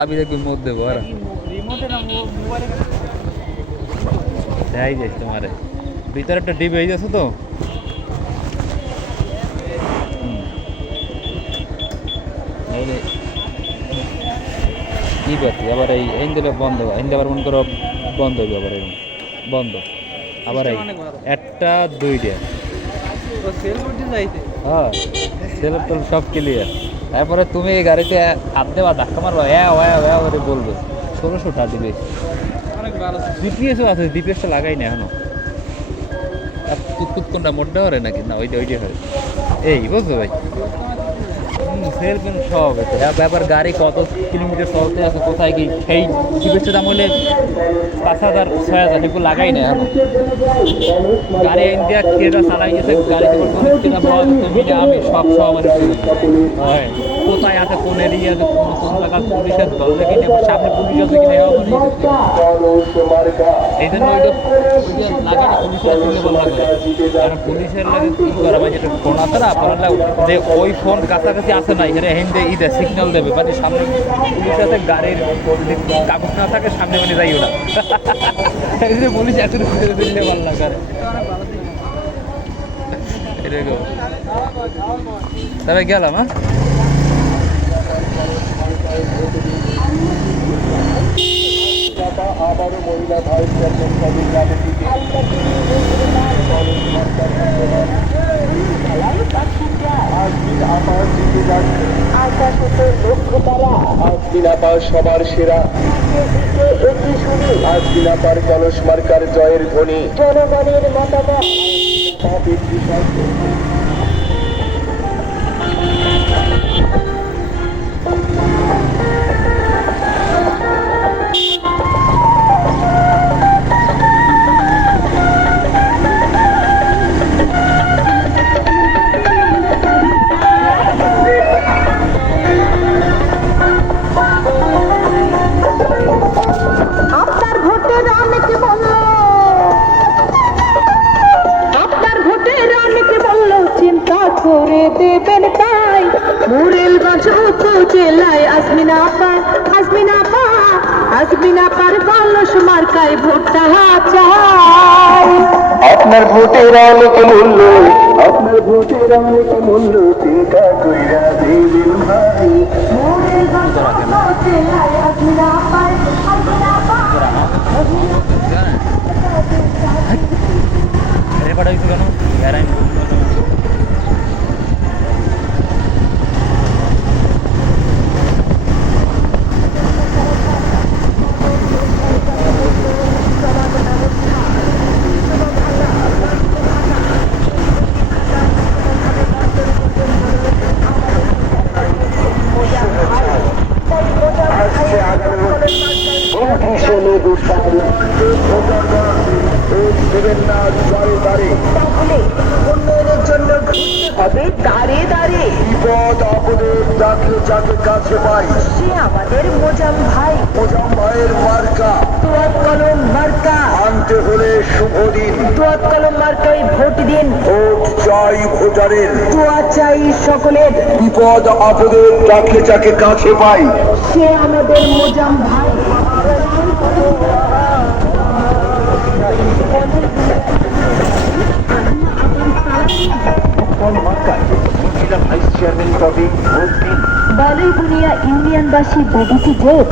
চাবি দেখবি ভরা রিমোটে না মোবাইলে দেখাই তোমারে। ভিতরে একটা ডিপ হয়ে গেছে তো। কি করছি আবার এই এই দিলে বন্ধ এই আবার মনে করো বন্ধ হইবে আবার বন্ধ। আবার এই একটা দুইটা। হ্যাঁ সেলফ সব ক্লিয়ার তারপরে তুমি এই গাড়িতে হাত দেওয়া ধাক্কা মারবা হ্যাঁ হ্যাঁ হ্যাঁ করে বলবে। ষোলোশো টাকা দিবে। অনেক ভালো জিপিএসও আছে জিপিএসটা লাগাই না এখনও। কুতকুত কোনটা মোটটা হরে নাকি? না ওইটা ওইটা হয় এই বুঝছ ভাই। সেল পেন সব ব্যাপার, গাড়ি কত কিলোমিটার চলতে আছে, কোথায় কি সেই জিপিএসটা দাম হলে পাঁচ হাজার, ছয় হাজার এগুলো লাগাই না এখনও। গাড়ি ইন্ডিয়া কেটা চালাই গেছে, গাড়ি কেটা আমি সব সব হয়। কোথায় আছে, কোন এরিয়া আছে, কোন কোন জায়গায় পুলিশের দল দেখি না সামনে পুলিশ আছে এও আমার এই জন্য ওইটা লাগে না, পুলিশের সঙ্গে বলা করে কারণ পুলিশের লাগে কি করা ভাই যেটা ফোন আছে না, আপনার যে ওই ফোন কাছাকাছি আছে না, এখানে হিন্দে ই দেয় সিগন্যাল দেবে মানে সামনে পুলিশ আছে, গাড়ির কাগজ না থাকে, সামনে মানে যাইও না। এই যে পুলিশ এত দিলে ভালো লাগে এরকম। তবে গেলাম হ্যাঁ? আবারও মহিলা ভাইস চেয়ারম্যান সবার সেরা। আজমিন আপার কলস মার্কার জয়ের ধ্বনি। জনগণের মতামত। করে দেবেন তাই। মুরেলগঞ্জ উপজেলায় আসমিনা আপা আসমিনা আপা আসমিনা পার কলস মার্কায় ভোটটা চাই। আপনার ভোটের অনেক মূল্য আপনার ভোটের অনেক মূল্য চিন্তা কইরা দেবেন ভাই। মুরেলগঞ্জ উপজেলায় উন্নয়নের জন্য ঘুরতে হবে দাঁড়িয়ে দাঁড়িয়ে বিপদ আপদে যাকে যাকে কাছে পাই সে আমাদের মোজাম ভাই। মোজাম ভাইয়ের মার্কা। তোয়াত কলম মার্কা আনতে হলে শুভ দিন তোয়াত ভোট দিন। ভোট চাই ভোটারের তোয়া চাই সকলের। বিপদ আপদে যাকে যাকে কাছে পাই সে আমাদের মোজাম ভাই কোন মার্কায় মহিলা ভাইস চেয়ারম্যান ট্রফি ভোট দিন বালুইবুনিয়া ইউনিয়নবাসী বিডিসি ভোট